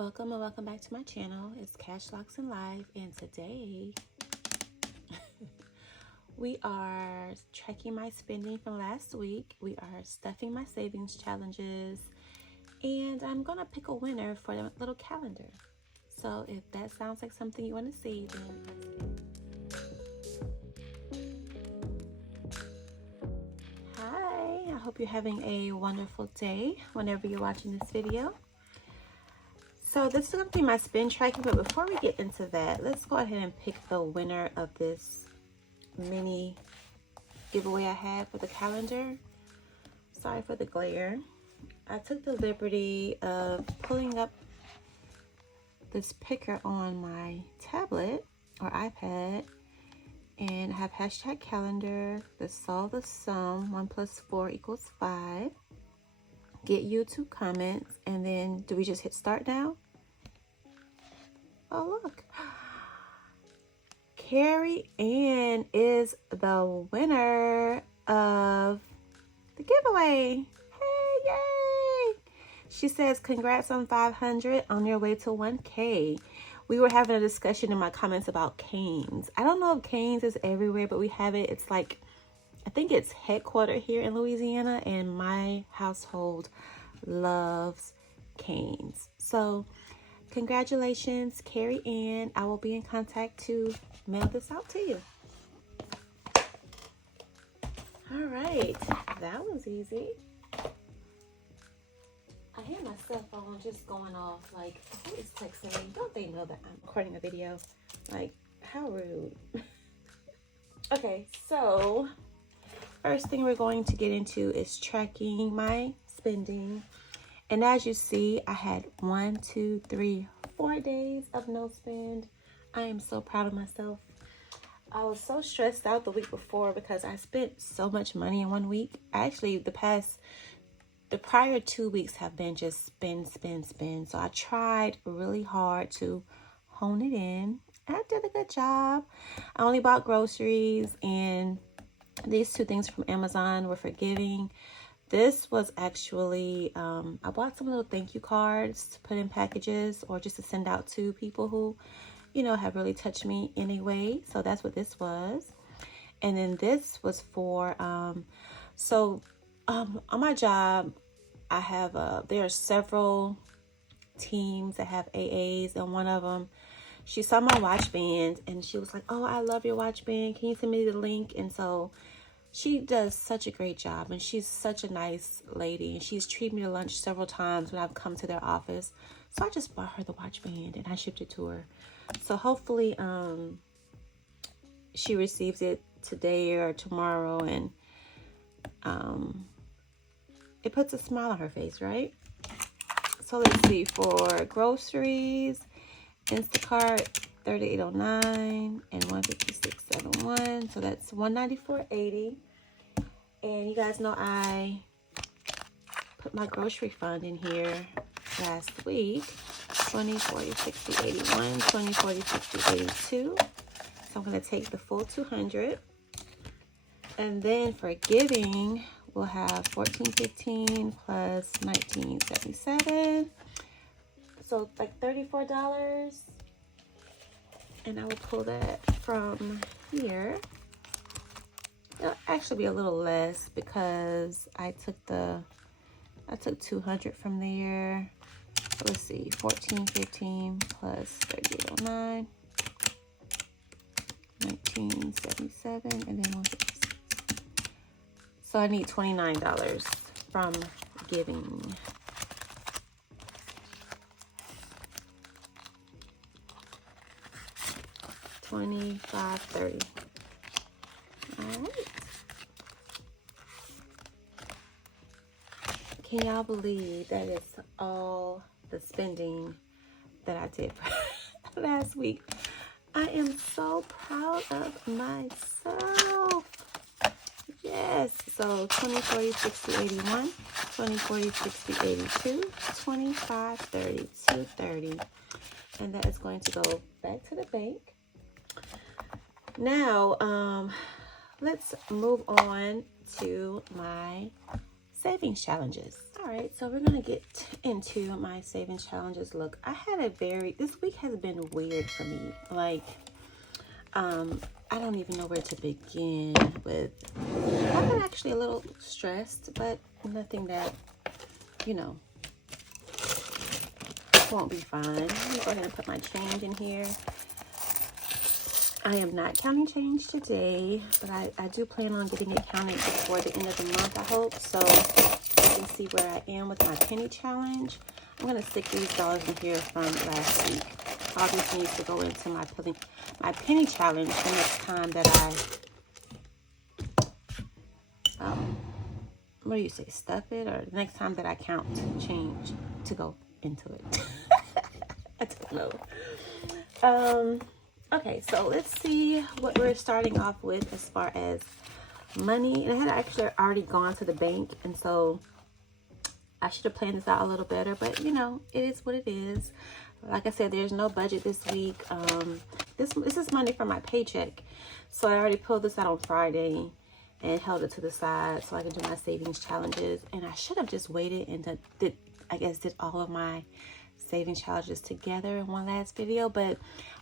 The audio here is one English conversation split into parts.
Welcome and welcome back to my channel. It's Cash Locks and Live, and today we are tracking my spending from last week. We are stuffing my savings challenges, and I'm gonna pick a winner for the little calendar. So if that sounds like something you want to see, then hi, I hope you're having a wonderful day whenever you're watching this video. So this is going to be my spend tracking, but before we get into that, let's go ahead and pick the winner of this mini giveaway I had for the calendar. Sorry for the glare. I took the liberty of pulling up this picker on my tablet or iPad, and I have hashtag calendar, the solve the sum, 1 + 4 = 5. Get YouTube comments, and then do we just hit start now? Oh, look. Carrie Ann is the winner of the giveaway. Hey, yay! She says, congrats on 500 on your way to 1K. We were having a discussion in my comments about Cane's. I don't know if Cane's is everywhere, but we have it. It's like, I think it's headquartered here in Louisiana, and my household loves Cane's. So congratulations, Carrie Ann. I will be in contact to mail this out to you. All right, that was easy. I hear my cell phone just going off, like, who is texting me? Don't they know that I'm recording a video? Like, how rude. Okay, so first thing we're going to get into is tracking my spending. And as you see, I had 1, 2, 3, 4 days of no spend. I am so proud of myself. I was so stressed out the week before because I spent so much money in 1 week. Actually, the prior 2 weeks have been just spend. So I tried really hard to hone it in. I did a good job. I only bought groceries, and these 2 things from Amazon were forgiving. This was actually, I bought some little thank you cards to put in packages or just to send out to people who, you know, have really touched me anyway. So that's what this was. And then this was for, on my job, I have, there are several teams that have AAs, and one of them, she saw my watch band and she was like, oh, I love your watch band. Can you send me the link? And so she does such a great job, and she's such a nice lady, and she's treated me to lunch several times when I've come to their office. So I just bought her the watch band and I shipped it to her. So hopefully she receives it today or tomorrow, and it puts a smile on her face, right? So let's see, for groceries, Instacart, $38.09 and $156.71. So that's $194.80. And you guys know I put my grocery fund in here last week. 20, 40, 60, 81, 20, 40, 60, 82. So I'm going to take the full 200. And then for giving, we'll have $14.15 plus $19.77. So like $34. And I will pull that from here. It'll actually be a little less because I took 200 from there. So let's see, 14.15 plus 38.09, 19.77, and then 156. So I need $29 from giving. $25.30. All right. Can y'all believe that is all the spending that I did last week? I am so proud of myself. Yes. So 20, 40, 60, 81, 20, 40, 60, 82, 25, 30, 230. And that is going to go back to the bank. Now, let's move on to my savings challenges. All right, so we're gonna get into my savings challenges. Look, I had this week has been weird for me. Like, I don't even know where to begin with. I've been actually a little stressed, but nothing that, you know, won't be fine. Let me go ahead and put my change in here. I am not counting change today, but I do plan on getting it counted before the end of the month, I hope. So you can see where I am with my penny challenge. I'm going to stick these dollars in here from last week. All this needs to go into my penny challenge the next time that what do you say, stuff it? Or the next time that I count change to go into it. I don't know. Okay, so let's see what we're starting off with as far as money. And I had actually already gone to the bank, and so I should have planned this out a little better, but you know, it is what it is. Like I said, there's no budget this week. This is money from my paycheck. So I already pulled this out on Friday and held it to the side so I can do my savings challenges. And I should have just waited and did all of my savings challenges together in one last video, but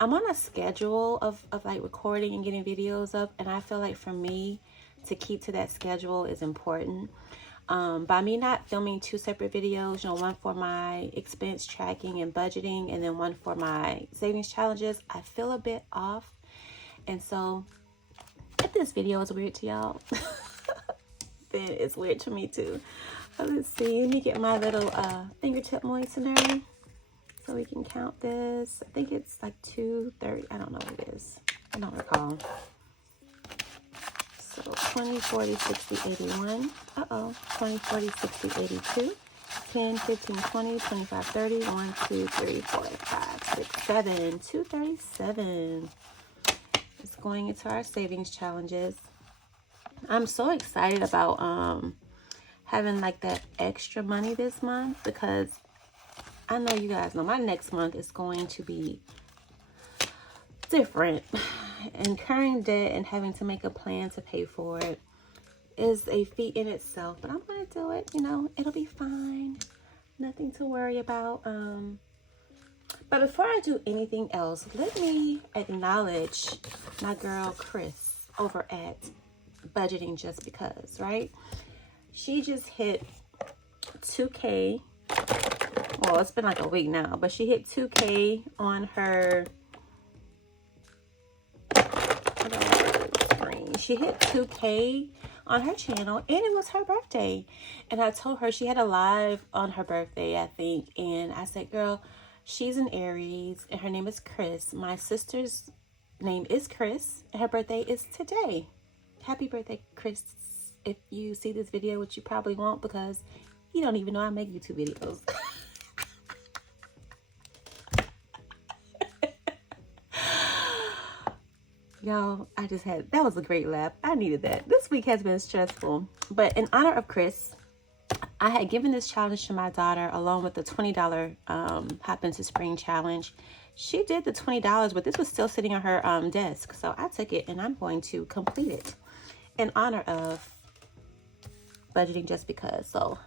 I'm on a schedule of like recording and getting videos up, and I feel like for me to keep to that schedule is important. By me not filming two separate videos, you know, one for my expense tracking and budgeting and then one for my savings challenges, I feel a bit off. And so if this video is weird to y'all, then it's weird to me too. Let's see, let me get my little fingertip moistener so we can count this. I think it's like 230. I don't know what it is. I don't recall. So 20, 40, 60, 81. 20, 40, 60, 82. 10, 15, 20, 25, 30. 1, 2, 3, 4, 5, 6, 7. 237. It's going into our savings challenges. I'm so excited about having like that extra money this month, because I know you guys know my next month is going to be different. Incurring debt and having to make a plan to pay for it is a feat in itself, but I'm going to do it. You know, it'll be fine. Nothing to worry about. But before I do anything else, let me acknowledge my girl Chris over at Budgeting Just Because, right? She just hit 2K. Well, it's been like a week now, but she hit 2K on her screen. She hit 2K on her channel, and it was her birthday. And I told her she had a live on her birthday, I think. And I said, girl, she's an Aries, and her name is Chris. My sister's name is Chris, and her birthday is today. Happy birthday, Chris. If you see this video, which you probably won't, because you don't even know I make YouTube videos. Y'all, that was a great laugh. I needed that. This week has been stressful. But in honor of Chris, I had given this challenge to my daughter along with the $20 Hop into Spring challenge. She did the $20, but this was still sitting on her desk. So I took it and I'm going to complete it in honor of Budgeting Just Because. So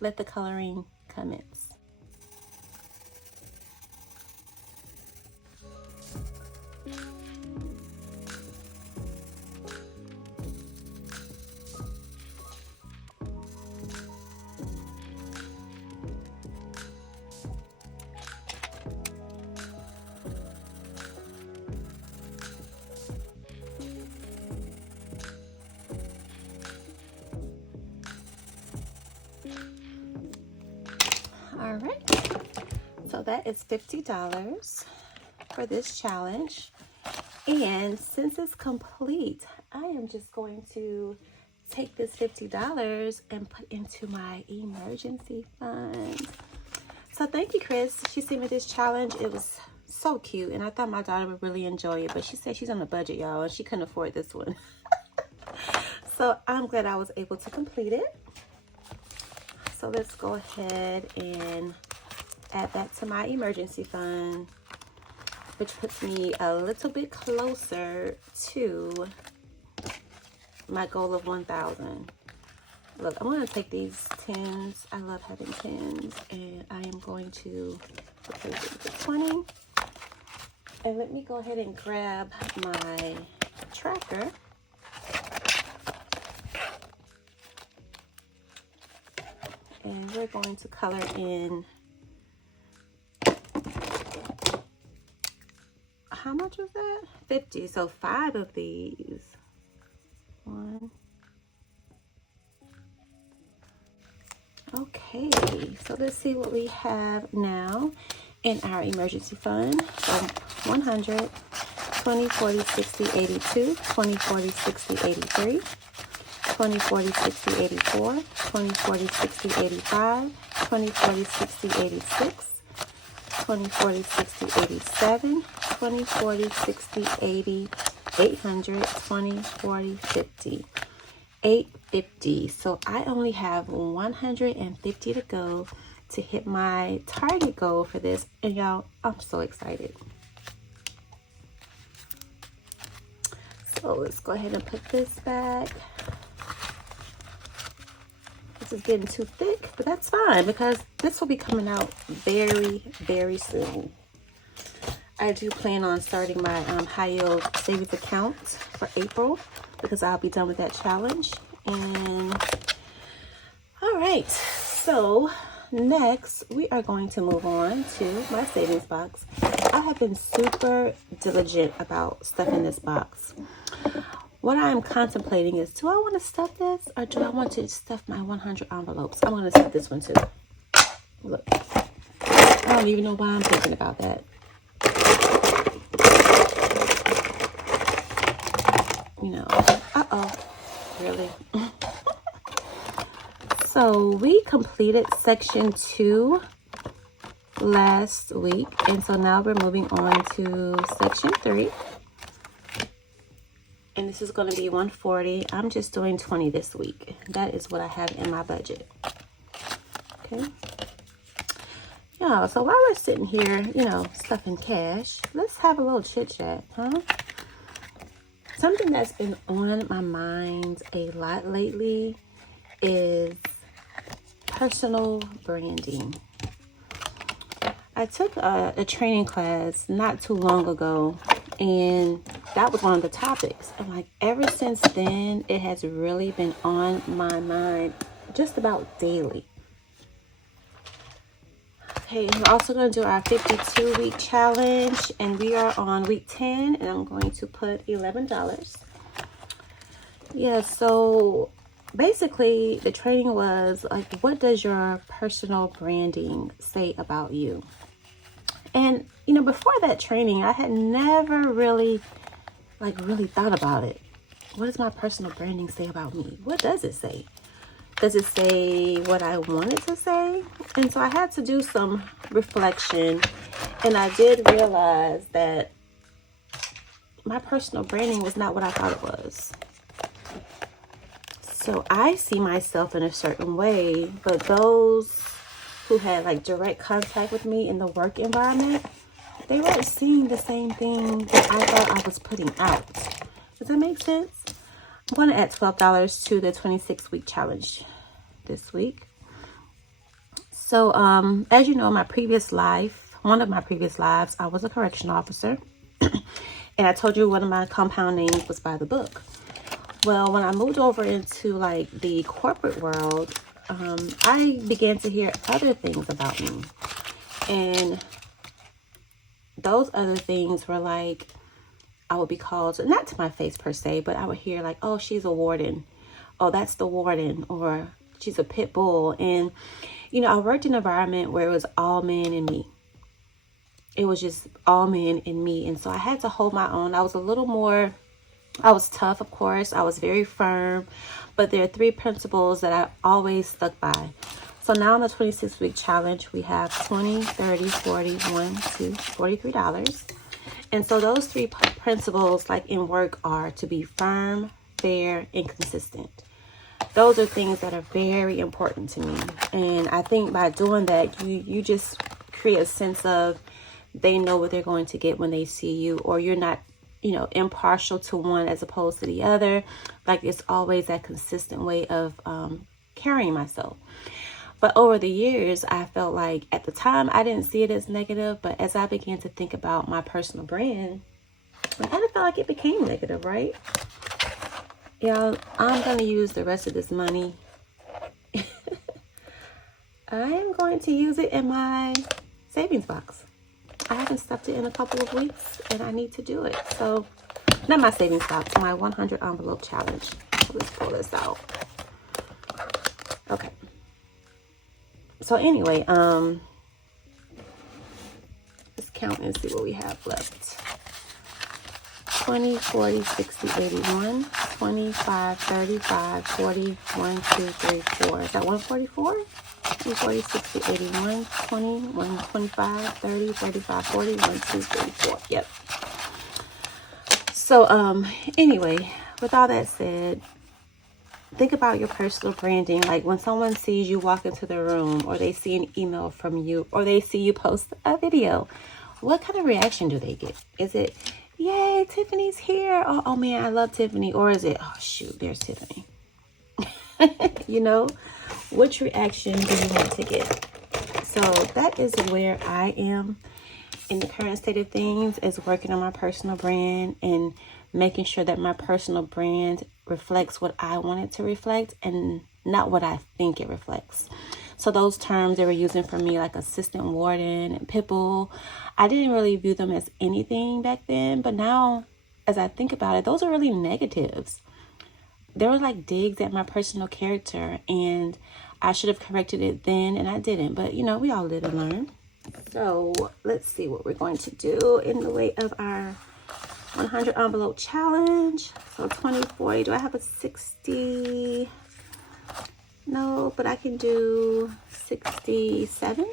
let the coloring commence. All right, so that is $50 for this challenge. And since it's complete, I am just going to take this $50 and put into my emergency fund. So thank you, Chris. She sent me this challenge. It was so cute, and I thought my daughter would really enjoy it, but she said she's on a budget, y'all, and she couldn't afford this one. So I'm glad I was able to complete it. So let's go ahead and add that to my emergency fund, which puts me a little bit closer to my goal of 1,000. Look, I'm going to take these tins. I love having tins. And I am going to replace it with 20. And let me go ahead and grab my tracker. And we're going to color in, how much was that? 50. So 5 of these. 1. Okay, so let's see what we have now in our emergency fund. So 100, 20, 40, 60, 82, 20, 40, 60, 83, 20, 40, 60, 84, 20, 40, 60, 85, 20, 40, 60, 86, 20, 40, 60, 87, 20, 40, 60, 80, 800, 20, 40, 50. 850. So I only have 150 to go to hit my target goal for this. And y'all, I'm so excited. So let's go ahead and put this back. This is getting too thick, but that's fine because this will be coming out very, very soon. I do plan on starting my high yield savings account for April because I'll be done with that challenge. And all right, so next we are going to move on to my savings box. I have been super diligent about stuffing this box. What I'm contemplating is, do I want to stuff this or do I want to stuff my 100 envelopes? I'm going to stuff this one too. Look, I don't even know why I'm thinking about that. You know, really? So we completed section 2 last week, and so now we're moving on to section 3, and this is going to be 140. I'm just doing 20 this week. That is what I have in my budget. Okay, yeah. So while we're sitting here, you know, stuffing cash, let's have a little chit chat, huh? Something that's been on my mind a lot lately is personal branding. I took a training class not too long ago, and that was one of the topics. And like ever since then, it has really been on my mind just about daily. Okay, we're also going to do our 52-week challenge, and we are on week 10, and I'm going to put $11. Yeah, so basically the training was like, what does your personal branding say about you? And, you know, before that training, I had never really thought about it. What does my personal branding say about me? What does it say? Does it say what I want it to say? And so I had to do some reflection, and I did realize that my personal branding was not what I thought it was. So I see myself in a certain way, but those who had like direct contact with me in the work environment, they weren't seeing the same thing that I thought I was putting out. Does that make sense? I'm going to add $12 to the 26-week challenge this week. So, as you know, my previous life, one of my previous lives, I was a correctional officer. And I told you one of my compound names was by the book. Well, when I moved over into like the corporate world, I began to hear other things about me. And those other things were like, I would be called, not to my face per se, but I would hear like, oh, she's a warden. Oh, that's the warden. Or she's a pit bull. And, you know, I worked in an environment where it was all men and me. It was just all men and me. And so I had to hold my own. I was tough, of course. I was very firm. But there are 3 principles that I always stuck by. So now on the 26-week challenge, we have 20, 30, 40, 1, 2, $43. And so those 3 principles, like in work, are to be firm, fair, and consistent. Those are things that are very important to me. And I think by doing that, you just create a sense of they know what they're going to get when they see you, or you're not, you know, impartial to one as opposed to the other. Like it's always that consistent way of carrying myself. But over the years, I felt like at the time I didn't see it as negative, but as I began to think about my personal brand, I kind of felt like it became negative, right? Y'all, I'm going to use the rest of this money. I am going to use it in my savings box. I haven't stuffed it in a couple of weeks, and I need to do it. So, not my savings box, my 100 envelope challenge. So let's pull this out. Okay. So anyway, let's count and see what we have left. 20, 40, 60, 81, 25, 35, 40, 1, 2, 3, 4. Is that 144? 20, 40, 60, 81, 20, 1, 25, 30, 35, 40, 1, 2, 3, 4. Yep. So, anyway, with all that said, think about your personal branding. Like when someone sees you walk into the room, or they see an email from you, or they see you post a video, what kind of reaction do they get? Is it, yay, Tiffany's here? Or, oh man, I love Tiffany. Or is it, oh shoot, there's Tiffany. You know, which reaction do you want to get? So that is where I am in the current state of things, is working on my personal brand and making sure that my personal brand reflects what I want it to reflect and not what I think it reflects. So those terms they were using for me, like assistant warden and pitbull, I didn't really view them as anything back then. But now, as I think about it, those are really negatives. They were like digs at my personal character, and I should have corrected it then, and I didn't. But, you know, we all live and learn. So let's see what we're going to do in the way of our 100 envelope challenge. So 20, 40. Do I have a 60? No, but I can do 67.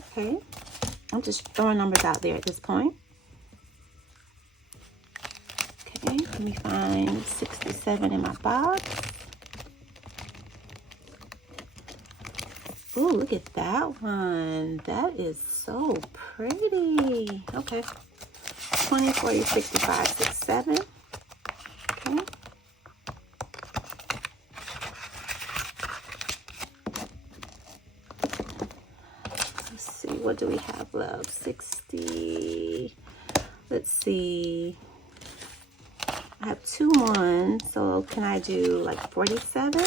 Okay. I'm just throwing numbers out there at this point. Okay, let me find 67 in my box. Ooh, look at that one. That is so pretty. Okay. 20, 40, 65, 67. Okay. Let's see, what do we have left? 60. Let's see. I have 2 ones, so can I do like 47?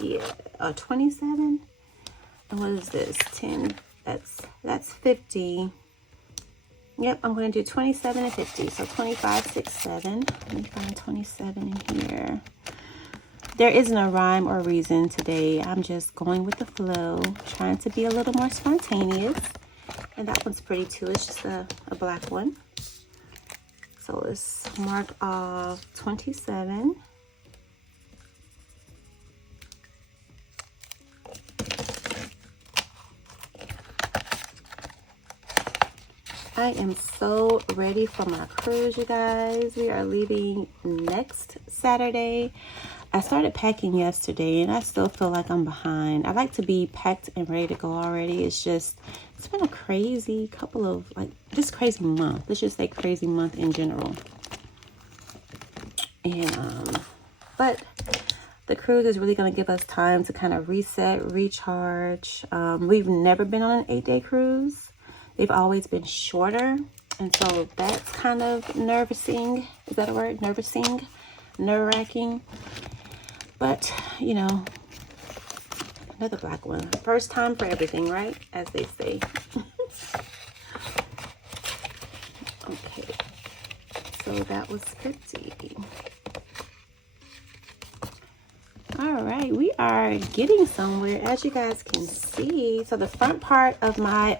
Yeah, 27. And what is this? 10. That's 50. Yep, I'm going to do 27 and 50. So 25, 6, 7. Let me find 27 in here. There isn't a rhyme or reason today. I'm just going with the flow, trying to be a little more spontaneous. And that one's pretty too. It's just a black one. So let's mark off 27. I am so ready for my cruise, you guys. We are leaving next Saturday. I started packing yesterday, and I still feel like I'm behind. I like to be packed and ready to go already. It's been a crazy couple of, just crazy month. Let's just say crazy month in general. And, but the cruise is really going to give us time to kind of reset, recharge. We've never been on an 8-day cruise. They've always been shorter, and so that's kind of nerve-wracking. Is that a word? Nerve-wracking? Nerve-wracking. But, you know, another black one. First time for everything, right? As they say. Okay. So that was pretty. All right, we are getting somewhere, as you guys can see. So the front part of my,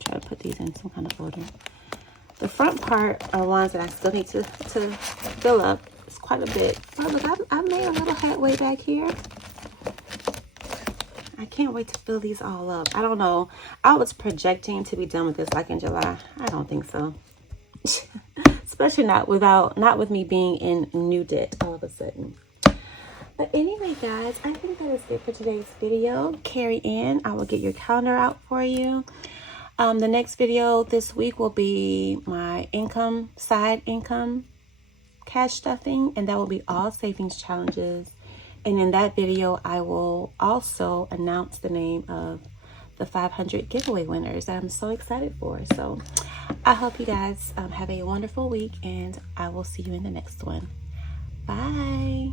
try to put these in some kind of order. The front part are ones that I still need to fill up. It's quite a bit. Oh, look, I made a little headway back here. I can't wait to fill these all up. I don't know. I was projecting to be done with this like in July. I don't think so. Especially not with me being in new debt all of a sudden. But anyway, guys, I think that is it for today's video. Carrie Ann, I will get your calendar out for you. The next video this week will be my side income cash stuffing, and that will be all savings challenges. And in that video, I will also announce the name of the 500 giveaway winners that I'm so excited for. So I hope you guys have a wonderful week, and I will see you in the next one. Bye.